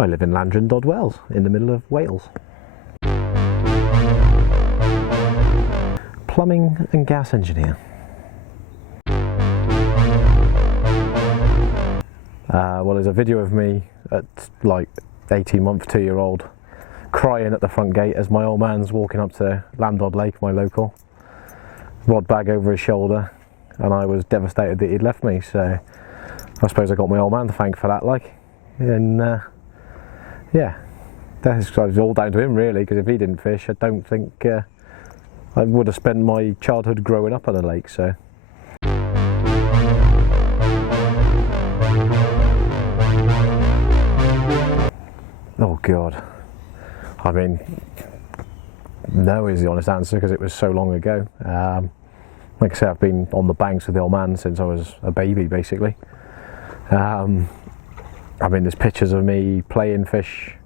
I live in Llandryn Dodwells, in the middle of Wales. Plumbing and gas engineer. Well, there's a video of me at like 18-month, 2-year-old crying at the front gate as my old man's walking up to Llandod Lake, my local, rod bag over his shoulder, and I was devastated that he'd left me. So I suppose I got my old man to thank for that, like, and yeah, that's all down to him really, because if he didn't fish, I don't think I would have spent my childhood growing up on the lake. So oh god, I mean, no is the honest answer, because it was so long ago. Like I say, I've been on the banks with the old man since I was a baby, basically. I mean, there's pictures of me playing fish,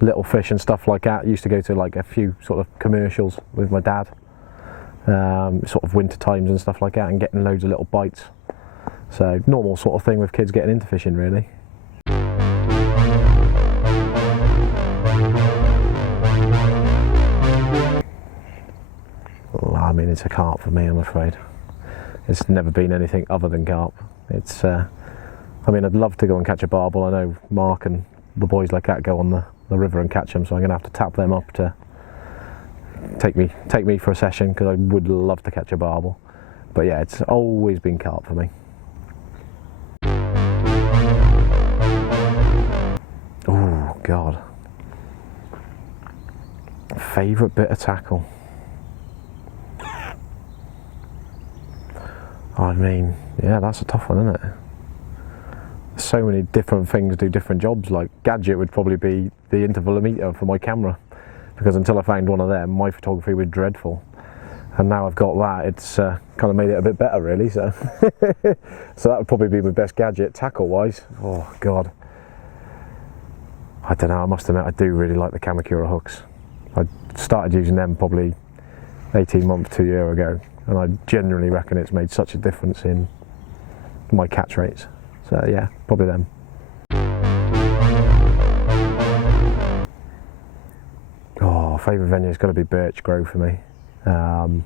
little fish and stuff like that. I used to go to like a few sort of commercials with my dad, sort of winter times and stuff like that, and getting loads of little bites. So normal sort of thing with kids getting into fishing, really. Well, I mean, it's a carp for me, I'm afraid. It's never been anything other than carp. It's I mean, I'd love to go and catch a barbel. I know Mark and the boys like that go on the river and catch them, so I'm going to have to tap them up to take me for a session, because I would love to catch a barbel. But yeah, it's always been carp for me. Oh god, favourite bit of tackle. I mean, yeah, that's a tough one, isn't it? So many different things do different jobs. Like, gadget would probably be the intervalometer for my camera, because until I found one of them, my photography was dreadful. And now I've got that, it's kind of made it a bit better, really. So, so that would probably be my best gadget, tackle-wise. Oh god, I don't know. I must admit, I do really like the Kamakura hooks. I started using them probably 18 months, 2 years ago, and I genuinely reckon it's made such a difference in my catch rates. So yeah, probably them. Oh, favourite venue's got to be Birch Grove for me. I'm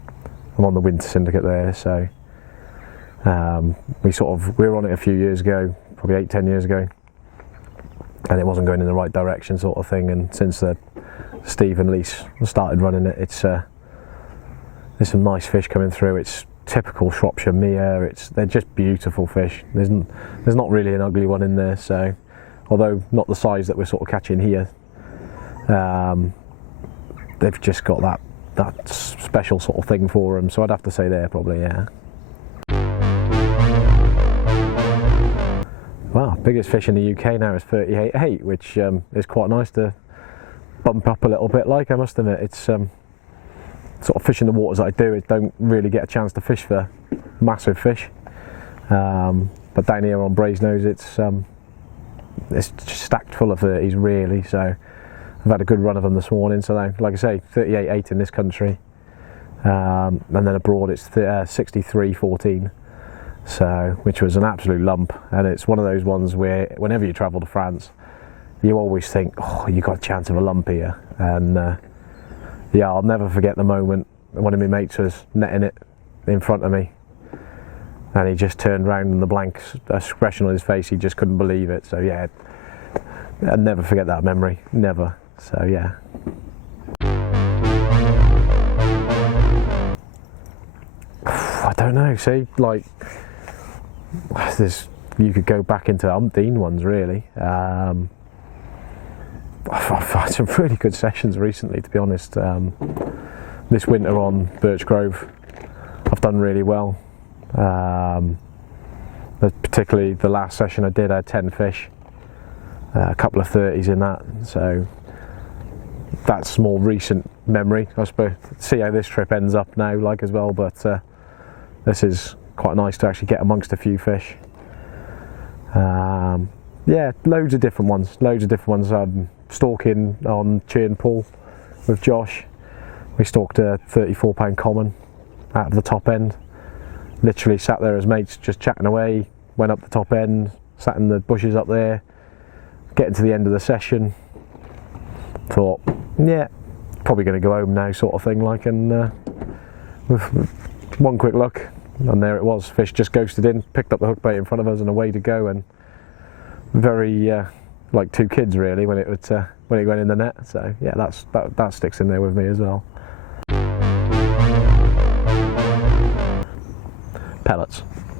on the Winter Syndicate there, so we were on it a few years ago, probably 8-10 years ago, and it wasn't going in the right direction, sort of thing. And since Steve and Lise started running it, there's some nice fish coming through. It's typical Shropshire Mere. They're just beautiful fish. There's not really an ugly one in there. So, although not the size that we're sort of catching here, they've just got that special sort of thing for them. So I'd have to say there probably, yeah. Wow, biggest fish in the UK now is 38.8, which is quite nice to bump up a little bit. Like, I must admit, it's sort of fishing the waters that I do, don't really get a chance to fish for massive fish. But down here on Brasenose, it's just stacked full of 30s, really. So I've had a good run of them this morning. So now, like I say, 38.8 in this country, and then abroad it's 63.14. So, which was an absolute lump. And it's one of those ones where whenever you travel to France, you always think, oh, you got a chance of a lump here. And yeah, I'll never forget the moment one of my mates was netting it in front of me, and he just turned around and the blank expression on his face, he just couldn't believe it. So yeah, I'd never forget that memory, never. So yeah. I don't know, see, like, you could go back into umpteen ones, really. I've had some really good sessions recently, to be honest. This winter on Birch Grove, I've done really well. Particularly the last session I did, I had 10 fish, a couple of 30s in that. So that's more recent memory, I suppose. See how this trip ends up now, like, as well. But this is quite nice to actually get amongst a few fish. Yeah, loads of different ones. Stalking on Churn Pool with Josh. We stalked a 34-pound common out of the top end. Literally sat there as mates, just chatting away. Went up the top end, sat in the bushes up there, getting to the end of the session, thought, yeah, probably going to go home now, sort of thing. Like, and with one quick look, and there it was. Fish just ghosted in, picked up the hook bait in front of us, and away to go. And very like two kids really when it went in the net. So yeah, that sticks in there with me as well.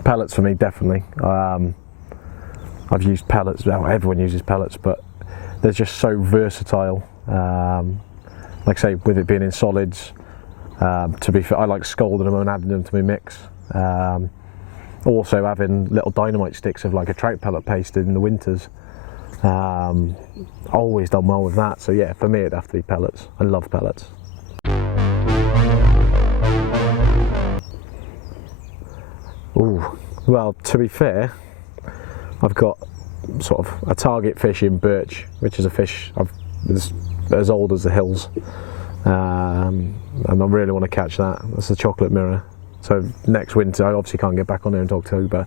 Pellets for me, definitely. I've used pellets. Well, everyone uses pellets, but they're just so versatile. Like I say, with it being in solids. To be fair, I like scalding them and adding them to my mix. Also having little dynamite sticks of like a trout pellet paste in the winters. Always done well with that. So yeah, for me it'd have to be pellets. I love pellets. Ooh, well, to be fair, I've got sort of a target fish in birch, which is a fish as old as the hills. And I really want to catch that. That's the chocolate mirror. So next winter, I obviously can't get back on there until October.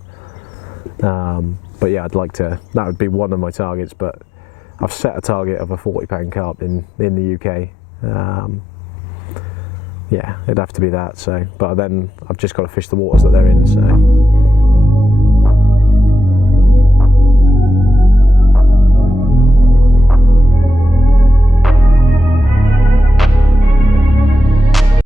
But yeah, I'd like to. That would be one of my targets. But I've set a target of a 40-pound carp in the UK. Yeah, it'd have to be that. So, but then I've just got to fish the waters that they're in. So.